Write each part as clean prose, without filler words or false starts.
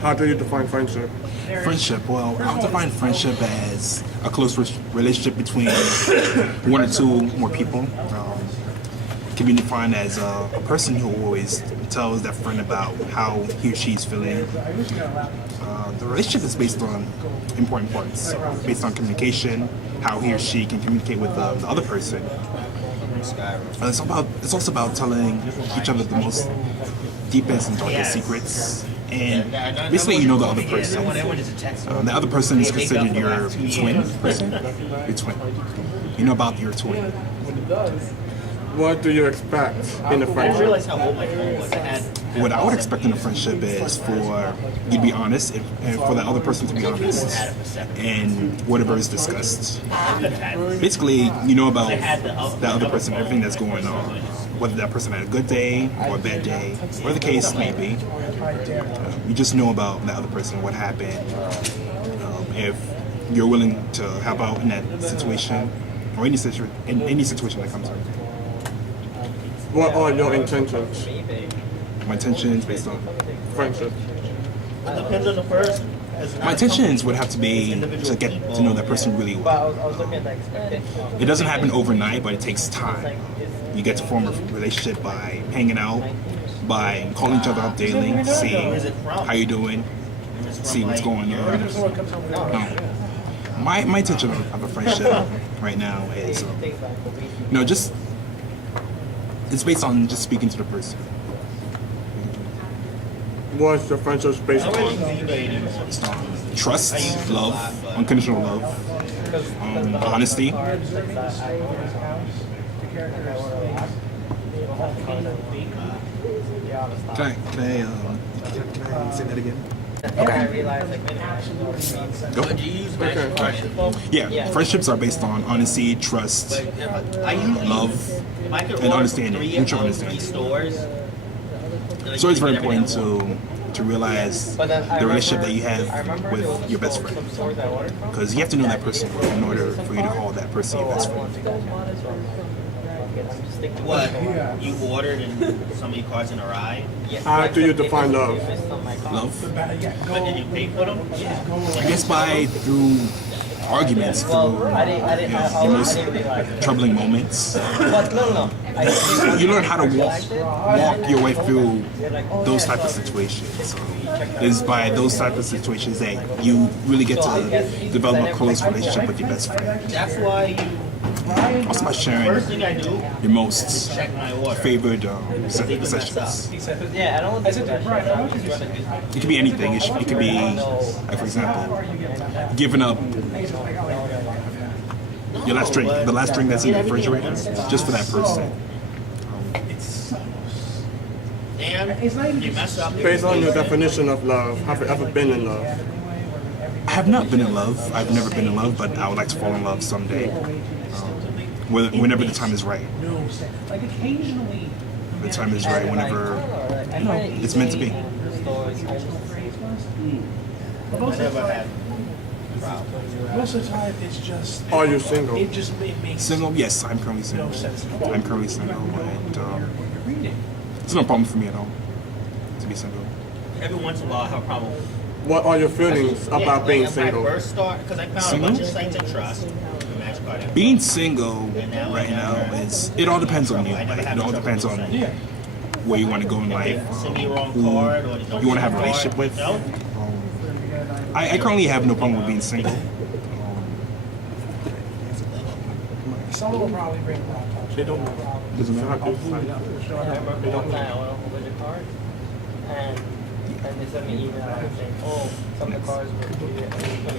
How do you define friendship? Friendship. Well, I'll define friendship as a close relationship between one or two more people. Can be defined as a person who always tells their friend about how he or she is feeling. The relationship is based on important parts, based on communication, how he or she can communicate with the other person. It's also about telling each other the most deepest and darkest secrets. And basically, you know the other person. The other person is considered your twin person. Your twin. You know about your twin. What do you expect in a friendship? What I would expect in a friendship is for you to be honest and for the other person to be honest and whatever is discussed. Basically, you know about that other person, everything that's going on. Whether that person had a good day or a bad day, whatever the case may be. You just know about that other person, what happened. If you're willing to help out in that situation or any situation that comes up. What are your intentions? My intentions based on Friendship. Depends on the person. my intentions would have to be to get to know that person really well. It doesn't happen overnight, but it takes time. You get to form a relationship by hanging out, by calling each other up daily, seeing how you're doing, see what's going on. My intention of a friendship right now is, just it's based on just speaking to the person. What's your friendship based on? Based on trust, love, unconditional love, honesty. Can I say that again? Okay. Go ahead. Yeah, friendships are based on honesty, trust, love, and understanding, mutual understanding. So it's very important to realize the relationship that you have with your best friend, because you have to know that person in order for you to call that person your best friend. What? You ordered and somebody calls in a ride? How do you define love? Love? But did you pay for them? I guess through arguments, through the most troubling moments. You learn how to walk your way through those type of situations. It's by those type of situations that you really get to develop a close relationship with your best friend. That's why you. Also by sharing First thing I do, your most check my order. favorite They can mess up. sessions. Yeah, I don't think It could be anything. It could be, like, for example, giving up your last drink, the last drink that's in the refrigerator, just for that person. And you mess up. Based on your definition of love, have you ever been in love? I have not been in love. I've never been in love, but I would like to fall in love someday. Whenever the time is right. Like occasionally. The time is right. Whenever it's meant to be. Most of the time, it's just. Are you single? It just makes Single? Yes, I'm currently single. no sense. I'm currently single, and it's no problem for me at all to be single. Every once in a while, I have a problem. What are your feelings about being When I single? first start, because I found Single? a bunch of sites of trust. Being single right now it all depends on you. Like, it all depends on where you want to go in life, Send me your wrong who card, or you want to have a relationship with. I currently have no problem with being single. Some will probably bring laptops. They don't know. Doesn't matter. I remember one time I went over with the card, and they sent me an email saying, "Oh, some of the cards were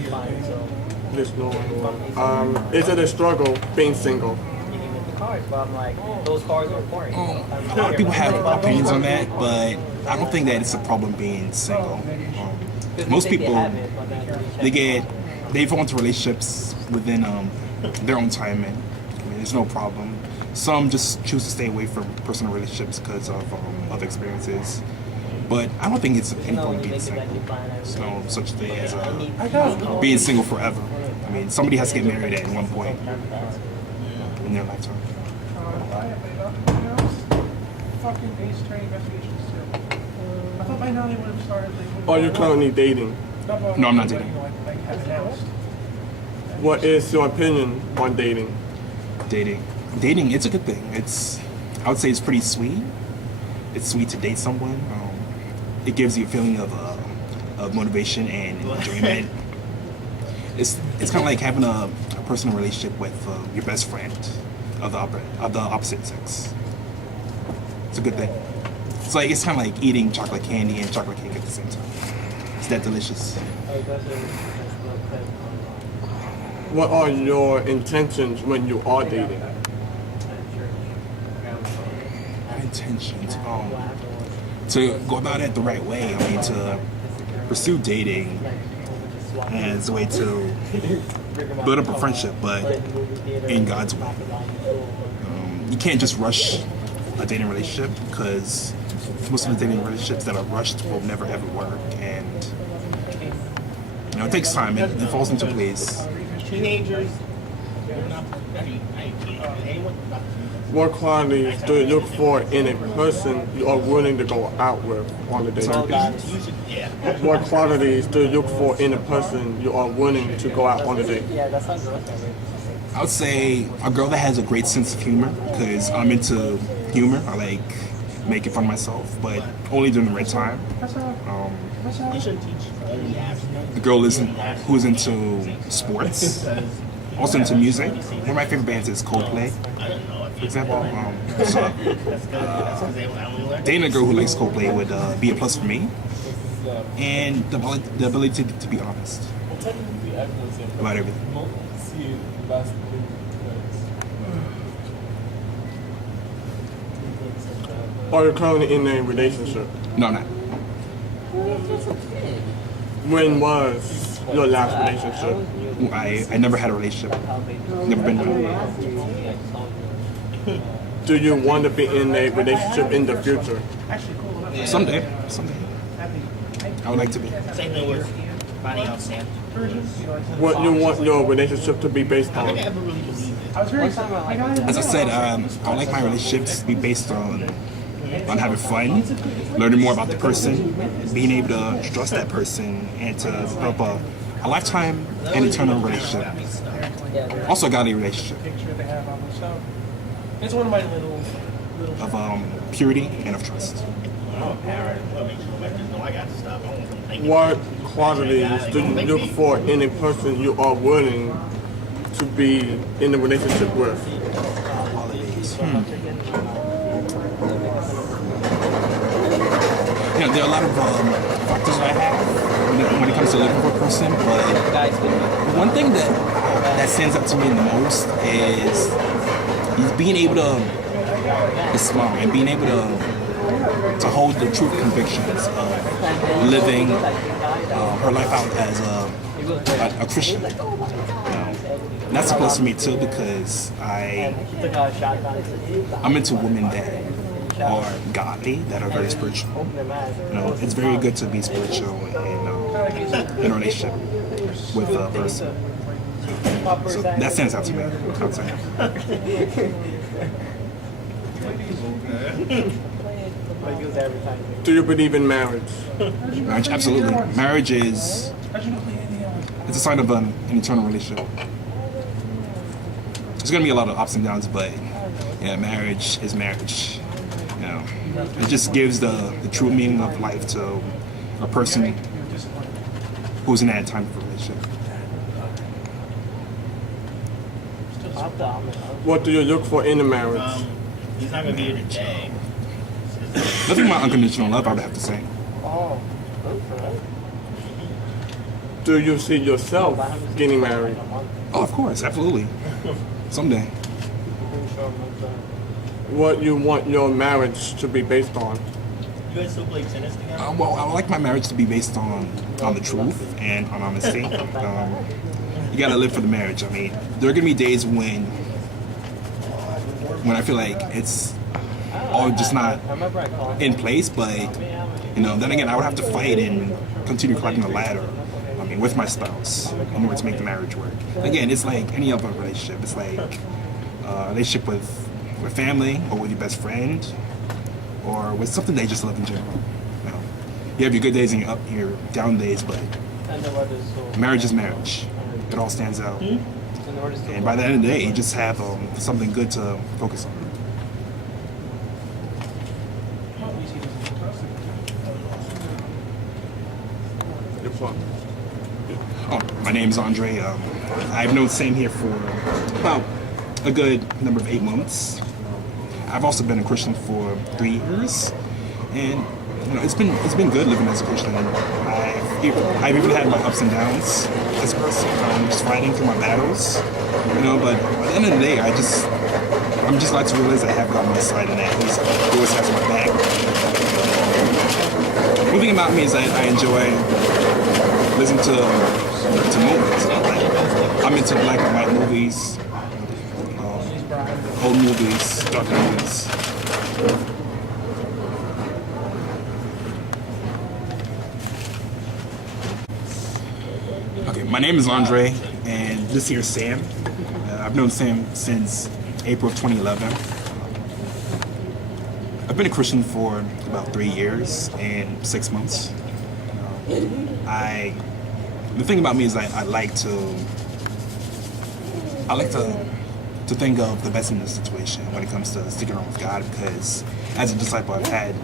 fine, so There's no is it a struggle being single? you can get the cards." But I'm like, those cards are important. A lot of people have opinions on that, but I don't think that it's a problem being single. Most people, they fall into relationships within their own time, and there's no problem. Some just choose to stay away from personal relationships because of other experiences. But I don't think it's any problem being single. There's no such thing as being single forever. I mean, somebody has to get married at one point in their lifetime. Fucking Ace Attorney investigations too. I thought by now they would have started like Are you currently dating? No, I'm not dating. What is your opinion on dating? Dating, it's a good thing. I would say it's pretty sweet. It's sweet to date someone. It gives you a feeling of motivation and enjoyment. It's kind of like having a personal relationship with your best friend of the opposite sex. It's a good thing. It's kind of like eating chocolate candy and chocolate cake at the same time. It's that delicious. What are your intentions when you are dating? My intentions, to go about it the right way. I mean, to pursue dating as a way to build up a friendship, but in God's way. You can't just rush a dating relationship, because most of the dating relationships that are rushed will never ever work, and it takes time. It falls into place. Teenagers. What qualities do you look for in a person you are willing to go out with on a date? What qualities do you look for in a person you are willing to go out on a date? Yeah, that sounds good. I would say a girl that has a great sense of humor, because I'm into humor. I like making fun of myself, but only during the right time. The girl who's into sports, also into music. One of my favorite bands is Coldplay, for example. Dating a girl who likes Coldplay would be a plus for me, and the ability to be honest about everything. Are you currently in a relationship? No, I'm not. When was your last relationship? I never had a relationship. Never been in one. Do you want to be in a relationship in the future? Someday. I would like to be. Same thing with finding out Sam. What you want your relationship to be based on? As I said, I would like my relationships to be based on having fun, learning more about the person, being able to trust that person, and to develop a lifetime and eternal relationship. Also a godly relationship. It's one of my little Of purity and of trust. What qualities do you look for in a person you are willing to be in a relationship with? Qualities. There are a lot of factors that I have when it comes to looking for a person, but one thing that stands out to me the most is being able to smile and being able to hold the true convictions of living her life out as a Christian. And that's a plus for me too, because I'm into women that are godly, that are very spiritual. It's very good to be spiritual in a relationship with a person. So that stands out to me, I would say. Do you believe in marriage? Marriage, absolutely. Marriage it's a sign of an eternal relationship. There's gonna be a lot of ups and downs, but yeah, marriage is marriage. It just gives the true meaning of life to a person who's in that time of relationship. What do you look for in a marriage? He's not gonna be here today. Nothing but unconditional love, I would have to say. Do you see yourself getting married? Oh, of course, absolutely. Someday. What you want your marriage to be based on? You guys still play tennis together? Well, I would like my marriage to be based on the truth and on honesty. You gotta live for the marriage. I mean, there are gonna be days when I feel like it's all just not in place, but then again, I would have to fight and continue climbing the ladder. I mean, with my spouse in order to make the marriage work. Again, it's like any other relationship. It's like a relationship with family, or with your best friend, or with something they just love in general. you have your good days and your down days, but And the word is so. marriage is marriage. It all stands out. And the word is so. And by the end of the day, you just have something good to focus on. Your son. Oh, my name is Andre. I've known Sam here for about a good number of 8 months. I've also been a Christian for 3 years, and it's been good living as a Christian. I've even had my ups and downs as a person, just fighting through my battles. But at the end of the day, I'm just glad to realize I have God on my side and that He always has my back. One thing about me is I enjoy listening to movies. I'm into black and white movies, old movies, documentaries. Okay, my name is Andre, and this here is Sam. I've known Sam since April of 2011. I've been a Christian for about 3 years and 6 months. The thing about me is I like to think of the best in the situation when it comes to sticking around with God, because as a disciple I've had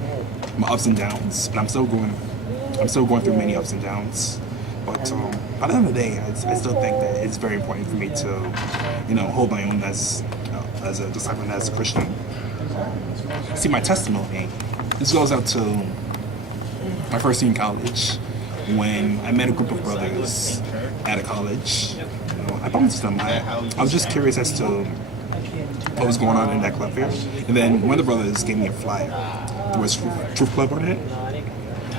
my ups and downs, but I'm still going through many ups and downs. But by the end of the day, I still think that it's very important for me to hold my own as a disciple and as a Christian. See, my testimony, this goes out to my first year in college, when I met a group of brothers at a college. I bumped them. I was just curious as to what was going on in that club fair. And then one of the brothers gave me a flyer. There was Truth Club on it.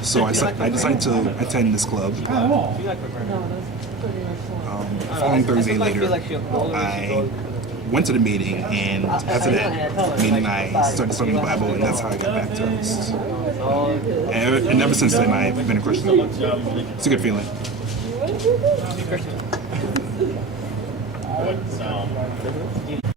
So I decided to attend this club. The following Thursday later, I went to the meeting, and after that meeting, I started studying the Bible, and that's how I got baptized. And ever since then, I've been a Christian. It's a good feeling.